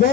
2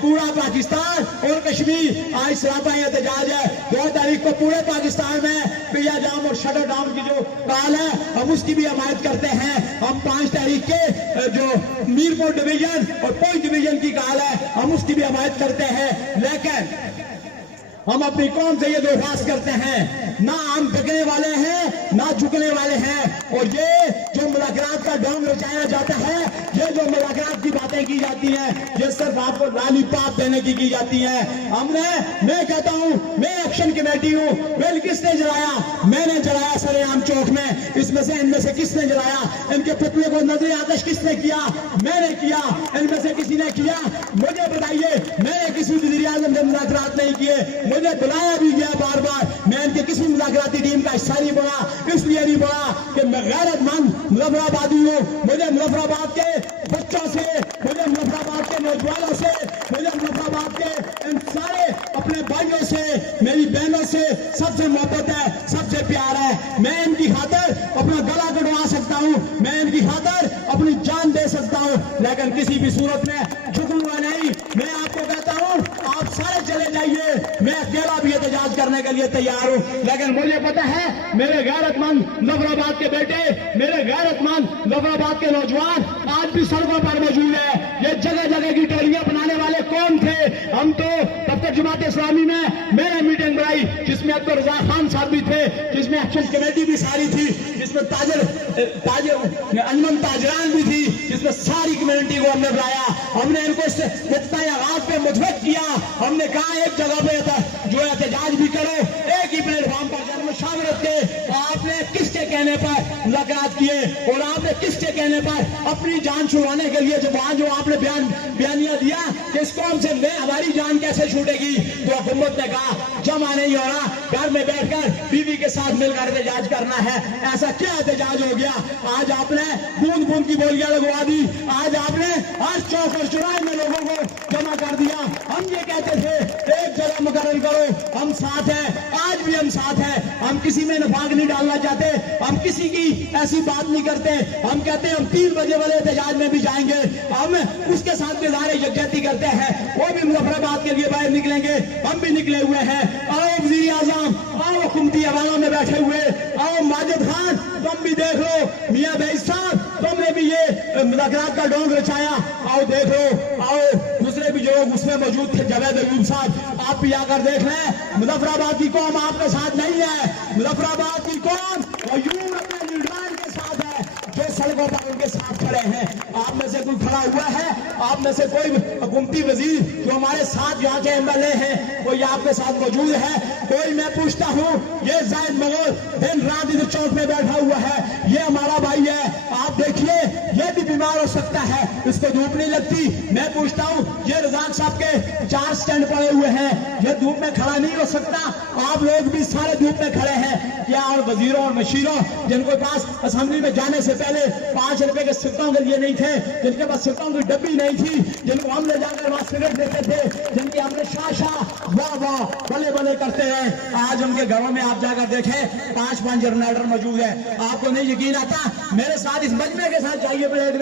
پورا پاکستان اور کشمیر آج سراپا احتجاج ہے. 2 تاریخ کو پورے پاکستان میں پیا جام اور شٹر ڈاؤن کی جو کال ہے ہم اس کی بھی حمایت کرتے ہیں. ہم 5 تاریخ کے جو میرپور ڈویژن اور پونچھ ڈویژن کی کال ہے ہم اس کی بھی حمایت کرتے ہیں. لیکن ہم اپنی قوم سے یہ درخواست کرتے ہیں نہ ہم جھکنے والے ہیں نہ جھکنے والے ہیں. اور یہ جو مذاکرات کا ڈھونگ رچایا جاتا ہے, یہ جو مذاکرات کی باتیں کی جاتی ہیں, یہ صرف آپ کو لالی پاپ دینے کی جاتی ہے. میں کہتا ہوں میں ایکشن کمیٹی ہوں. بل کس نے جلایا؟ میں نے جلایا سر عام چوک میں. اس میں سے ان میں سے کس نے جلایا؟ ان کے پتلے کو نظر آتش کس نے کیا؟ میں نے کیا. ان میں سے کسی نے کیا؟ مجھے بتائیے. میں نے کسی وزیر اعظم سے مذاکرات نہیں کیے. مجھے بلایا بھی گیا بار بار. میں ان کے کسی مذاکراتی ٹیم کا حصہ نہیں بنا. اس لیے نہیں بنا کہ میں غیرت مند مظفر آبادی ہوں. مجھے مظفر آباد کے بچوں سے, مجھے مظفر آباد کے نوجوانوں سے, مجھے مظفر آباد کے ان سارے اپنے بھائیوں سے, میری بہنوں سے سب سے محبت ہے, سب سے پیار ہے. میں ان کی خاطر اپنا گلا کٹوا سکتا ہوں, میں ان کی خاطر اپنی جان دے سکتا ہوں, لیکن کسی بھی صورت میں جھکوں گا نہیں. میں آپ کو کہتا ہوں آپ سارے چلے جائیے, میں اکیلا بھی احتجاج کرنے کے لیے تیار ہوں. لیکن مجھے پتا ہے میرے غیرت مند مظفر آباد کے بیٹے, میرے غیرت مند مظفر آباد کے نوجوان آج بھی سڑکوں پر موجود ہے. یہ جگہ جگہ کی ٹولیاں بنانے والے کون تھے؟ ہم تو دفتر جماعت اسلامی میں میں نے میٹنگ بنائی جس میں عبد الرزاق خان صاحب بھی تھے, جس میں ایکشن کمیٹی بھی ساری تھی, جس میں انجمن تاجران بھی تھی, جس میں ساری کمیونٹی کو ہم نے بلایا. ہم نے ان کو ابتدائی آغاز پہ متفق کیا. ہم نے کہا ایک جگہ پہ جو احتجاج بھی کرو, ایک ہی پلیٹ فارم پر جب میں شاملت کے. آپ نے کس کے کہنے پر ملاقات کیے اور آپ نے کس کے کہنے پر اپنی جان چھڑانے کے لیے جو آپ نے بیانیہ دیا کہ اس قوم سے ہماری جان کیسے چھوٹے گی, تو حکومت نے کہا جمع نہیں ہو رہا, گھر میں بیٹھ کر بیوی کے ساتھ مل کر احتجاج کرنا ہے. ایسا کیا احتجاج ہو گیا؟ آج آپ نے بوند بوند کی بولیاں لگوا دی. آج آپ نے ہر چوک اور چوراہے میں لوگوں کو جمع کر دیا. ہم یہ کہتے تھے ایک جگہ مقرر کرو, ہم ساتھ ہیں, آج بھی ہم ساتھ ہیں. ہم کسی میں نفاق نہیں ڈالنا چاہتے, ہم کسی کی ایسی بات نہیں کرتے. ہم کہتے ہیں ہم 3 بجے والے احتجاج میں بھی جائیں گے, ہم اس کے ساتھ اظہار یکجہتی کرتے ہیں. وہ بھی مظفر آباد کے لیے باہر نکلیں گے, ہم بھی نکلے ہوئے ہیں. آؤ وزیر اعظم, آؤ حکومتی حوالوں میں بیٹھے ہوئے, آؤ ماجد خان تم بھی دیکھ لو, میاں بھائی صاحب تم نے بھی یہ مذاکرات کا ڈھونگ رچایا, آؤ دیکھ لو. آؤ دوسرے بھی جو لوگ اس میں موجود تھے, جاوید ایوب صاحب آپ بھی آ کر دیکھ لیں. مظفر آباد کی قوم آپ کے ساتھ نہیں ہے. مظفر آباد کی قوم غیور اپنے لیڈران کے ساتھ ہے جو سڑکوں پر ان کے ساتھ کھڑے ہیں. آپ میں سے کوئی کھڑا ہوا ہے, آپ میں سے کوئی حکومتی وزیر جو ہمارے ساتھ یہاں کے MLA ہیں کوئی آپ کے ساتھ موجود ہے؟ کوئی؟ میں پوچھتا ہوں, یہ زاہد مغل دن رات ادھر چوک میں بیٹھا ہوا ہے, یہ ہمارا بھائی ہے. آپ دیکھیے یہ بھی بیمار ہو سکتا ہے, اس کو دھوپ نہیں لگتی. میں پوچھتا ہوں یہ رزاق صاحب کے 4 سٹینڈ پڑے ہوئے ہیں, یہ دھوپ میں کھڑا نہیں ہو سکتا. آپ لوگ بھی سارے دھوپ میں کھڑے ہیں کیا؟ اور وزیروں اور مشیروں جن کے پاس اسمبلی میں جانے سے پہلے 5 روپے کے سکوں کے لیے نہیں تھے, جن کے پاس سکوں کی ڈبی نہیں تھی, جن کو ہم لے جا کر وہاں سگریٹ دیتے تھے, جن کی ہم نے شاہ واہ واہ بلے بلے کرتے ہیں, آج ان کے گھروں میں آپ جا کر دیکھیں 5 جنریٹر موجود ہے. آپ کو نہیں یقین آتا؟ میرے ساتھ اس مجمع کے ساتھ چاہیے پلیٹ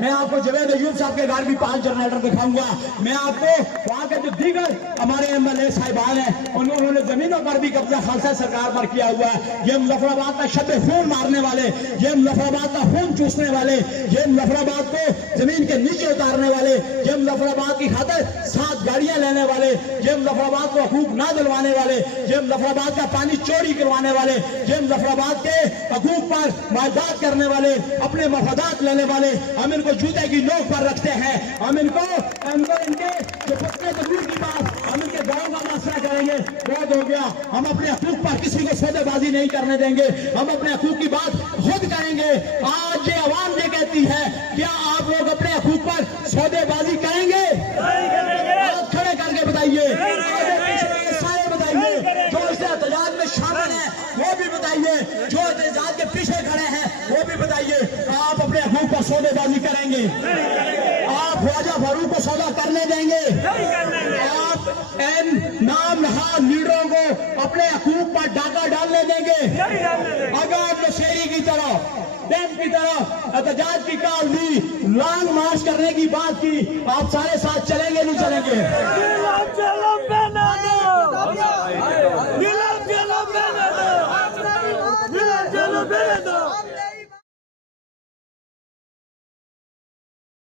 میں آپ کو جاوید ایوب صاحب کے گھر بھی 5 جنریٹر دکھاؤں گا. میں آپ کو وہاں کے جو دیگر ہمارے MLA صاحبان ہیں انہوں نے زمینوں پر بھی قبضہ خالصہ سرکار پر کیا ہوا ہے. یہ مظفر آباد کا شب خون مارنے والے, یہ مظفر آباد کا خون چوسنے والے, یہ مظفر آباد کو زمین کے نیچے اتارنے والے, یہ مظفر آباد کی خاطر 7 گاڑیاں لینے والے, یہ مظفر آباد کو حقوق نہ دلوانے والے, یہ مظفر آباد کا پانی چوری کروانے والے, یہ مظفر آباد کے حقوق پر معاہدات کرنے والے, اپنے مفادات لینے والے, ہم ان کو جوتے کی نوک پر رکھتے ہیں. ہم ان کو ان کے جو پتنے دور کی بات, ہم ان کے گھروں کا مسئلہ کریں گے. بہت ہو گیا. ہم اپنے حقوق پر کسی کو سودے بازی نہیں کرنے دیں گے. ہم اپنے حقوق کی بات خود کریں گے. آج یہ عوام یہ کہتی ہے, کیا آپ لوگ اپنے حقوق پر سودے بازی کریں گے؟ آپ کھڑے کر کے بتائیے, سارے بتائیے. جو اس احتجاج میں شامل ہیں وہ بھی بتائیے, جو احتجاج کے پیچھے کھڑے ہیں وہ بھی بتائیے. آپ اپنے حقوق پر سودے بازی کریں گے؟ آپ خواجہ فاروق کو سودا کرنے دیں گے؟ آپ ان نام نہاد لیڈروں کو اپنے حقوق پر ڈاکہ ڈالنے دیں گے؟ اگر نشیری کی طرح ڈیم کی طرف احتجاج کی کال دی، لانگ مارچ کرنے کی بات کی. آپ سارے ساتھ چلیں گے نہیں چلیں گے؟